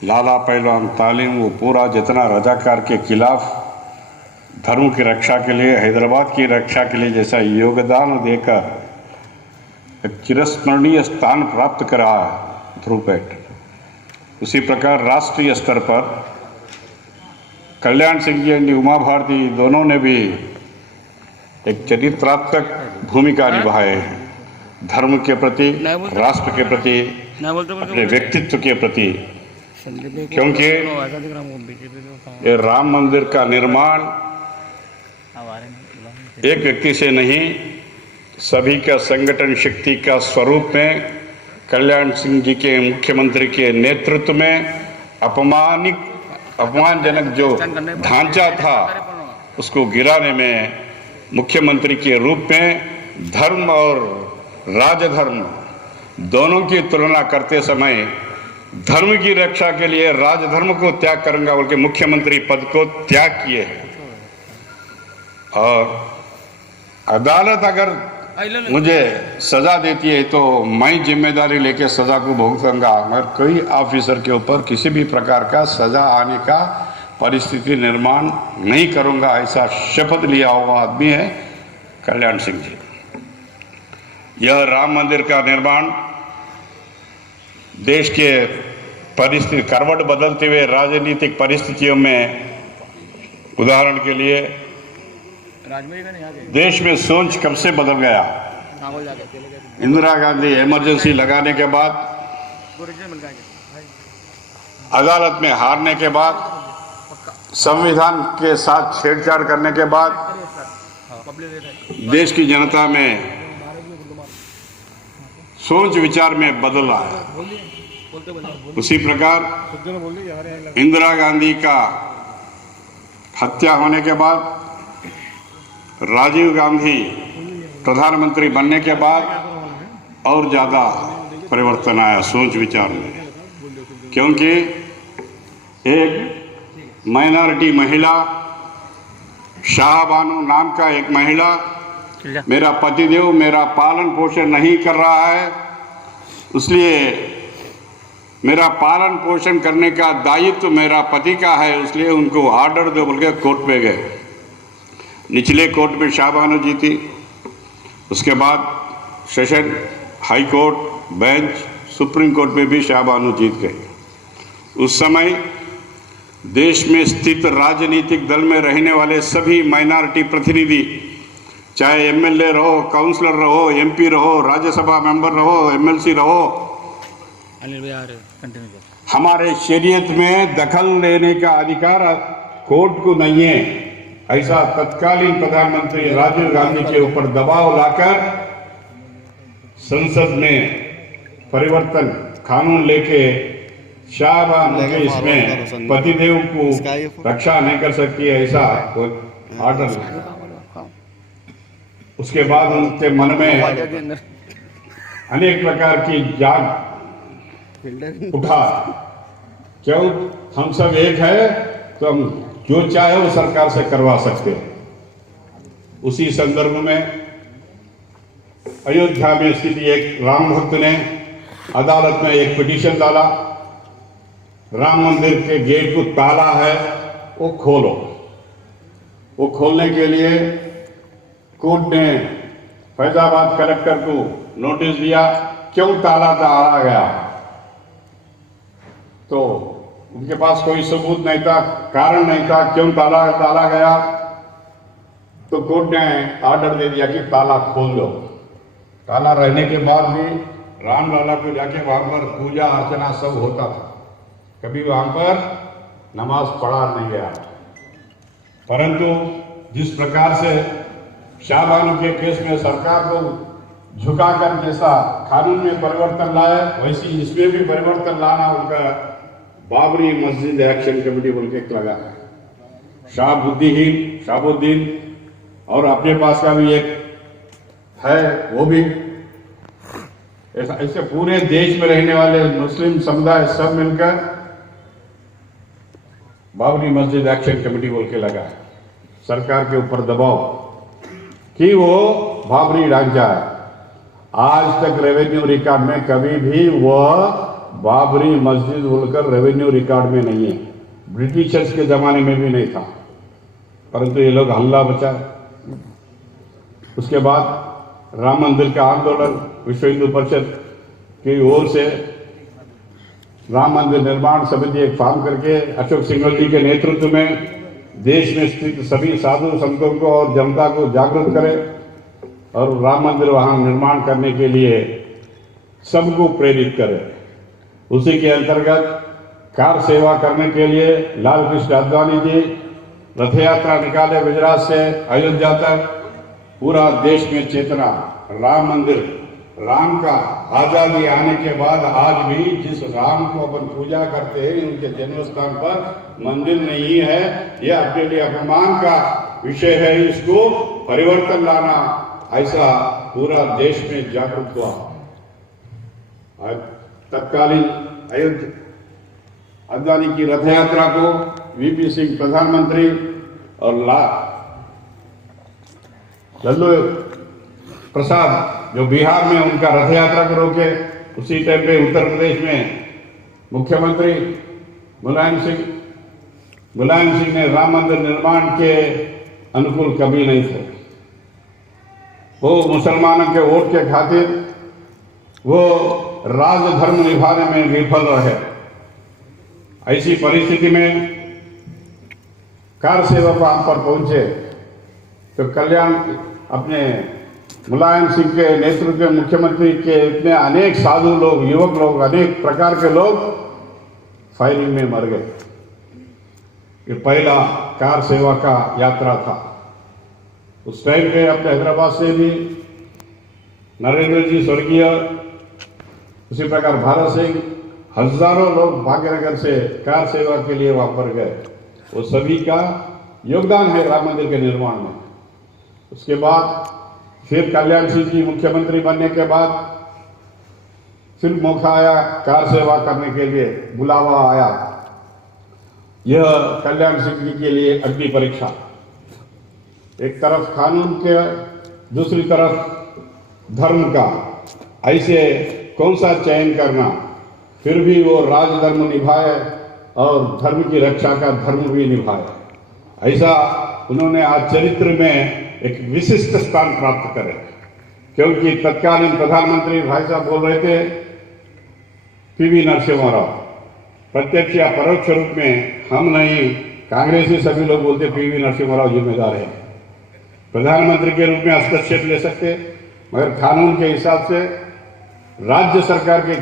लाला पहलवान तालीम, वो पूरा जितना रजाकार के खिलाफ धर्म की रक्षा के लिए, हैदराबाद की रक्षा के लिए जैसा योगदान देकर एक चिरस्मरणीय स्थान प्राप्त करा ध्रुवपेट, उसी प्रकार राष्ट्रीय स्तर पर कल्याण सिंह जी और उमा भारती दोनों ने भी एक चरित्रात्मक भूमिका निभाए हैं, धर्म के प्रति, राष्ट्र के प्रति, अपने व्यक्तित्व के प्रति। क्योंकि ये राम मंदिर का निर्माण एक व्यक्ति से नहीं, सभी का संगठन शक्ति का स्वरूप में कल्याण सिंह जी के मुख्यमंत्री के नेतृत्व में अपमानजनक जो ढांचा था उसको गिराने में मुख्यमंत्री के रूप में धर्म और राजधर्म दोनों की तुलना करते समय धर्म की रक्षा के लिए राजधर्म को त्याग करूंगा बोल के मुख्यमंत्री पद को त्याग किए हैं। और अदालत अगर मुझे सजा देती है तो मैं जिम्मेदारी लेके सजा को भुगतूंगा, मगर कोई ऑफिसर के ऊपर किसी भी प्रकार का सजा आने का परिस्थिति निर्माण नहीं करूंगा, ऐसा शपथ लिया हुआ आदमी है कल्याण सिंह जी। यह राम मंदिर का निर्माण देश के परिस्थिति करवट बदलते हुए राजनीतिक परिस्थितियों में, उदाहरण के लिए देश में सोच कब से बदल गया। इंदिरा गांधी इमरजेंसी लगाने के बाद, अदालत में हारने के बाद, संविधान के साथ छेड़छाड़ करने के बाद देश की जनता में सोच विचार में बदल आया। उसी प्रकार इंदिरा गांधी का हत्या होने के बाद, राजीव गांधी प्रधानमंत्री बनने के बाद और ज़्यादा परिवर्तन आया सोच विचार में, क्योंकि एक माइनॉरिटी महिला, शाहबानो नाम का एक महिला, मेरा पतिदेव मेरा पालन पोषण नहीं कर रहा है, इसलिए मेरा पालन पोषण करने का दायित्व मेरा पति का है, इसलिए उनको ऑर्डर दो बोल के कोर्ट में गए। निचले कोर्ट में शाहबानो जीती, उसके बाद session, high court, bench, supreme court में भी शाहबानो जीत गए। उस समय देश में स्थित राजनीतिक दल में रहने वाले सभी माइनॉरिटी प्रतिनिधि, चाहे एमएलए रहो, काउंसलर रहो, एमपी रहो, राज्यसभा मेंबर रहो, एमएलसी रहो, हमारे शरीयत में दखल लेने का अधिकार कोर्ट को नहीं है, ऐसा तत्कालीन प्रधानमंत्री राजीव गांधी के ऊपर दबाव लाकर संसद में परिवर्तन कानून लेके शाहबानो के इसमें पतिदेव को रक्षा नहीं कर सकती है, ऐसा ऑर्डर। उसके बाद उनके मन में अनेक प्रकार की जाग उठा, क्यों हम सब एक है तो हम जो चाहे वो सरकार से करवा सकते हैं। उसी संदर्भ में अयोध्या में स्थित एक राम भक्त ने अदालत में एक पिटीशन डाला, राम मंदिर के गेट को ताला है वो खोलो। वो खोलने के लिए कोर्ट ने फैजाबाद कलेक्टर को नोटिस दिया, क्यों ताला डाला गया, तो उनके पास कोई सबूत नहीं था, कारण नहीं था क्यों ताला डाला गया। तो कोर्ट ने ऑर्डर दे दिया कि ताला खोल दो। ताला रहने के बाद भी रामलला को जाके वहां पर पूजा अर्चना सब होता था, कभी वहां पर नमाज पढ़ा नहीं गया। परंतु जिस प्रकार से शाहबानो के केस में सरकार को झुकाकर जैसा कानून में परिवर्तन लाया, वैसी इसमें भी परिवर्तन लाना उनका बाबरी मस्जिद एक्शन कमेटी बोल के लगा है। शाहबुद्दीन और अपने पास का भी एक है, वो भी ऐसे पूरे देश में रहने वाले मुस्लिम समुदाय सब मिलकर बाबरी मस्जिद एक्शन कमेटी बोल के लगा है, सरकार के ऊपर दबाव कि वो बाबरी ढांचा है। आज तक रेवेन्यू रिकॉर्ड में कभी भी वह बाबरी मस्जिद बोलकर रेवेन्यू रिकॉर्ड में नहीं है, ब्रिटिशर्स के ज़माने में भी नहीं था, परंतु ये लोग हल्ला बचाए। उसके बाद राम मंदिर का आंदोलन विश्व हिंदू परिषद की ओर से राम मंदिर निर्माण समिति एक फॉर्म करके अशोक सिंघल जी के नेतृत्व में देश में स्थित सभी साधु संतों को और जनता को जागरूक करे और राम मंदिर वहां निर्माण करने के लिए सबको प्रेरित करे। उसी के अंतर्गत कार सेवा करने के लिए लाल कृष्ण आडवाणी जी रथ यात्रा निकाले गुजरात से अयोध्या तक। पूरा देश में चेतना राम मंदिर, राम का आजादी आने के बाद आज भी जिस राम को अपन पूजा करते हैं उनके जन्म स्थान पर मंदिर नहीं है, यह अपने लिए अपमान का विषय है। इसको परिवर्तन लाना, ऐसा पूरा देश में जागरूक हुआ। तत्कालीन अयोध्या आडवाणी की रथ यात्रा को वीपी सिंह प्रधानमंत्री और लल्लू प्रसाद जो बिहार में उनका रथ यात्रा को रोके, उसी टाइम पे उत्तर प्रदेश में मुख्यमंत्री मुलायम सिंह ने राम मंदिर निर्माण के अनुकूल कभी नहीं थे। वो मुसलमानों के वोट के खातिर वो राजधर्म निभाने में विफल रहे। ऐसी परिस्थिति में कार सेवक वहां पर पहुंचे तो कल्याण अपने मुलायम सिंह के नेतृत्व में मुख्यमंत्री के इतने अनेक साधु लोग, युवक लोग, अनेक प्रकार के लोग फायरिंग में मर गए। ये पहला कार सेवा का यात्रा था। उस टाइम पे अपने हैदराबाद से भी नरेंद्र जी स्वर्गीय, उसी प्रकार भारत सिंह, हजारों लोग भाग्यनगर से कार सेवा के लिए वहां पर गए। वो सभी का योगदान है राम मंदिर के निर्माण में। उसके बाद फिर कल्याण सिंह जी मुख्यमंत्री बनने के बाद फिर मौका आया कार सेवा करने के लिए, बुलावा आया। यह कल्याण सिंह जी के लिए अग्नि परीक्षा, एक तरफ कानून के, दूसरी तरफ धर्म का, ऐसे कौन सा चयन करना। फिर भी वो राजधर्म निभाए और धर्म की रक्षा का धर्म भी निभाए। ऐसा उन्होंने आज चरित्र में एक विशिष्ट स्थान प्राप्त करे, क्योंकि तत्कालीन प्रधानमंत्री भाई साहब बोल रहे थे पीवी नरसिम्हा राव, प्रत्यक्ष या परोक्ष रूप में हम नहीं, कांग्रेसी सभी लोग बोलते पीवी नरसिम्हा राव जिम्मेदार है। प्रधानमंत्री के रूप में हस्तक्षेप ले सकते, मगर कानून के हिसाब से राज्य सरकार के